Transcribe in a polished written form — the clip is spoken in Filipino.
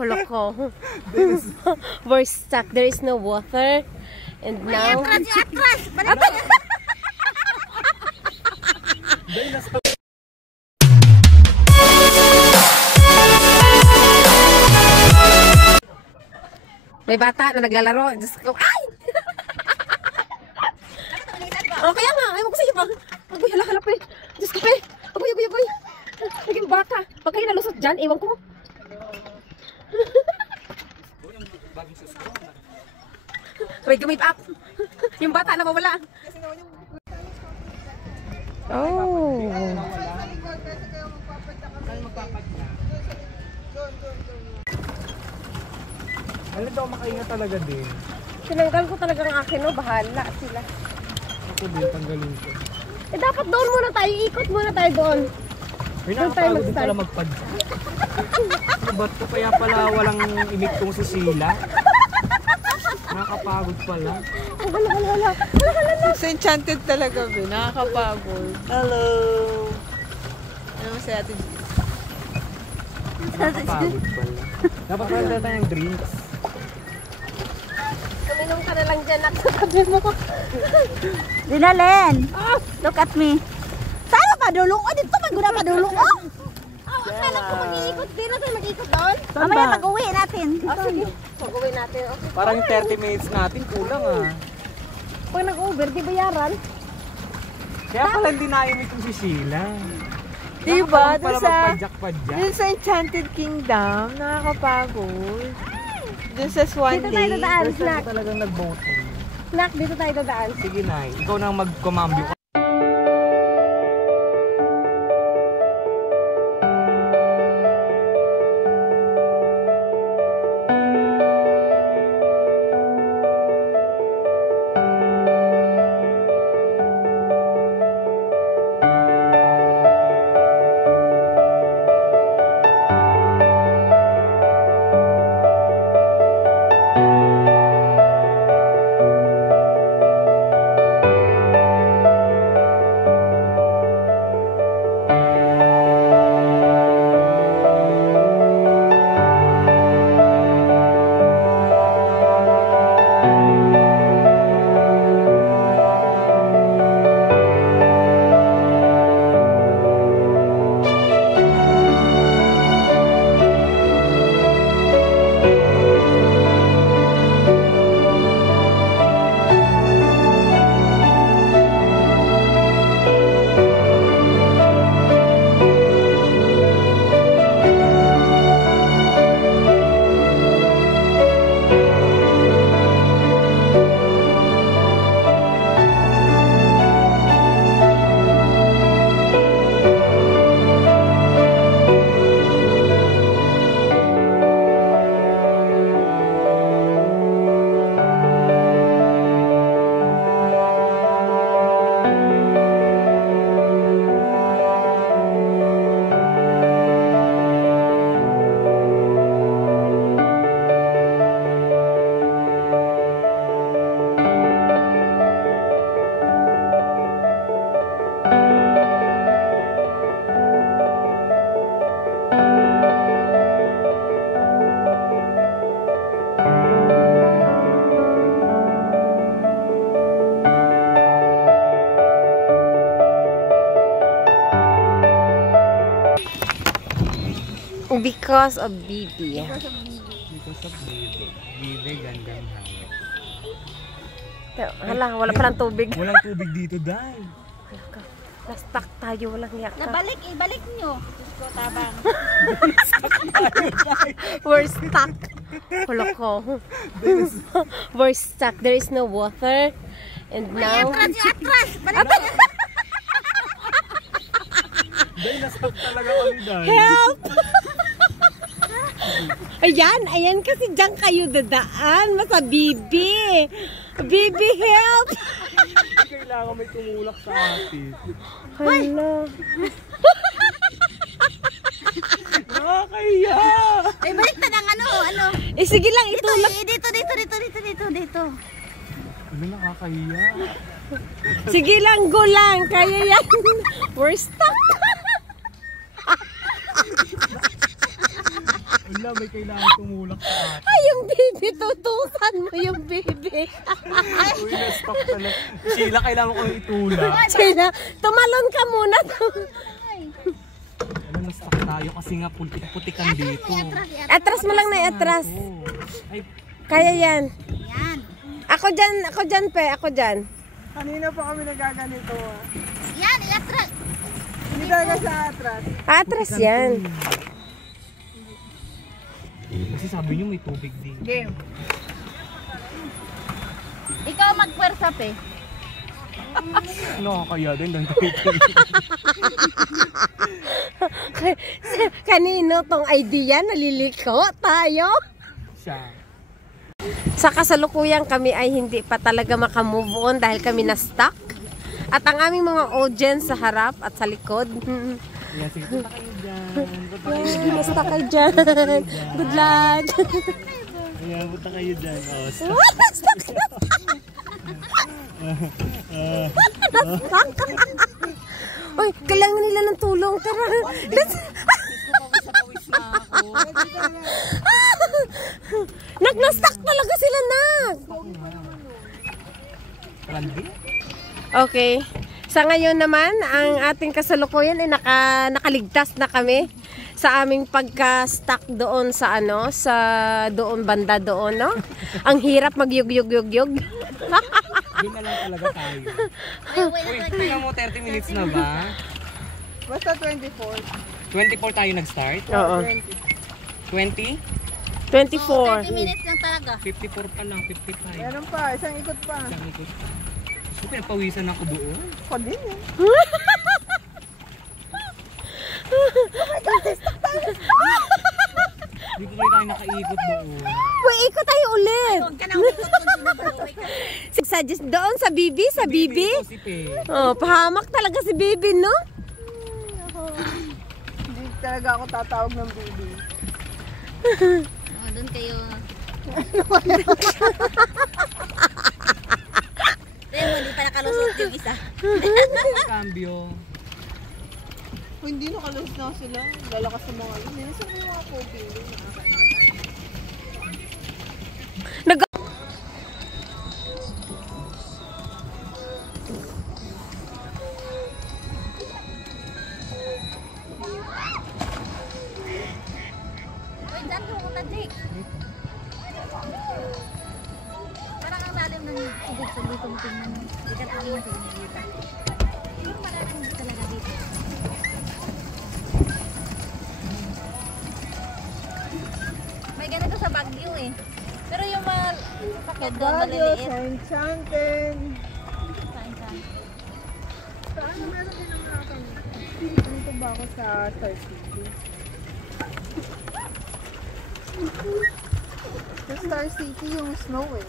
Koloko. We're stuck. There is no water. And now... May bata na naglalaro. Diyos ko. Ay! Oh, kaya nga. Ayaw ko sa iyo pa. Agoy, hala pe. Diyos ko pe. Agoy. Naging bata. Pag kayo nalusot dyan, ewan ko. Wait, gumit up. Yung bata na mawala. Oh. Alam daw makaingat talaga din. Sinanggal ko talaga ang akin, no? Bahala sila. Ako din, tanggalin ko. Eh, dapat doon muna tayo. Ikot muna tayo doon. May nakapagod din pala magpadya. Ba't ko kaya pala walang imik kong si Sheila? Nakakapagod pala. Hala. So enchanted talaga, be. Nakakapagod. Hello! Ano mo si Ate G? Nakakapagod pala. Dapat pala tayong drinks. Kuminom ka na lang dyan at sabi mo. Dinalen! Look at me. Saan padulong? Oh, dito maguna padulong. Oh! Akala ko mag-iikot. Di na tayo mag-iikot doon. Mamaya pag-uwi natin. Sige. Pag-uwi natin. Okay. Parang yung 30 minutes natin, kulang ah. Pag nag-over, di bayaran? Kaya pala hindi naimik kong si Sheila. Diba? Dun sa Enchanted Kingdom, nakakapagod. Dun sa Swan Dito tayo Lake. dadaan, First time Snack. ko talagang nag-boating. Snack, dito tayo dadaan. Sige na, ikaw nang mag-kumambyo ka. Because of Bibi. Because of Bibi. Bibi, gandang hangin. Hala, wala palang tubig. Walang tubig dito, dahil. Na-stuck tayo, walang yak. Ibalik nyo. Gusto tabang. We're stuck. Koloko. We're stuck. There is no water. And now... Atras! Dahil na-stuck talaga kami, dahil. Help! Ayan kasi dyan kayo dadaan. Masa Bibi. Bibi, help! Kailangan may tumulak sa atin. Hala. Nakakahiya! Ay, baliktad ang ano. Sige lang, itulak. Dito. Ano, nakakahiya? Sige lang, go lang. Kaya yan. We're stuck. Hala, may kailangan tumulak sa atin. Ay, yung baby, tutusan mo yung baby. Uy, na-stop ka na. Sheila, kailangan ko itulak. Sina, tumalon ka muna. Ano, na-stop tayo kasi nga putik-putikan dito. Atras mo lang na, atras. Oh. Ay, Kaya yan. Yan. Ako dyan, pe. Ako dyan. Kanina pa kami nagaganito ah. Yan, iatras. Hindi talaga sa atras. Atras yan. kasi sabi niyo may tubig din. Game. Ikaw magpwersa, pe. Ano kaya din ng tubig? Kanino tong idea? Naliliko tayo? Siya. Sa kasalukuyan kami ay hindi pa talaga makamove on dahil kami na-stuck. At ang aming mga audience sa harap at sa likod. Yeah, sige, punta kayo dyan. Punta kayo dyan. Na-stuck kayo dyan. Good luck. Ayan, punta kayo dyan. Oh, stop. What? Na-stuck ka? Na-stuck ka? Uy, kailangan nila ng tulong. Tara. Let's... Na-stuck talaga sila, Nak. Kalandi? Okay. Sa ngayon naman, ang ating kasalukuyan ay nakaligtas na kami sa aming pagka-stuck doon sa sa doon banda doon, no? Ang hirap magyug-yug-yug-yug. Doon na lang talaga tayo. Uy, tingnan mo 30 minutes na ba? Basta 24. 24 tayo nag-start? Oo. 20? 24. 30 minutes lang talaga. 54 pa lang, 55. Meron pa, isang ikot pa. Isang ikot. So, pinapawisan ako doon. Ako din eh. Hindi ko tayo nakaikot doon. Uy, ikot tayo ulit. Huwag ka nang ikot kung sinubuhay ka. Suggest doon sa Bibi, sa Bibi. Ito si Pe. Oh, pahamak talaga si Bibi, no? Hindi talaga ako tatawag ng baby. Oh, doon kayo. Dahil hindi pa nakalusot yung isa. Cambio. Kung hindi nakalas na sila, lalakas sa mga yun. Minsan may mga coping din. Nag Uy, dyan ko kung tadik. Parang ang lalim ng tubig sa lutong tingnan mo. Hindi ka tingin sa inilita. Yung maraming talaga dito. May ganito sa Baguio eh. Pero yung sakyan doon Baguio, maliliit. sa Enchanted. Saan? Saan meron din ang nakakang? Dito ba ako sa Star City? Sa Star City yung snow eh.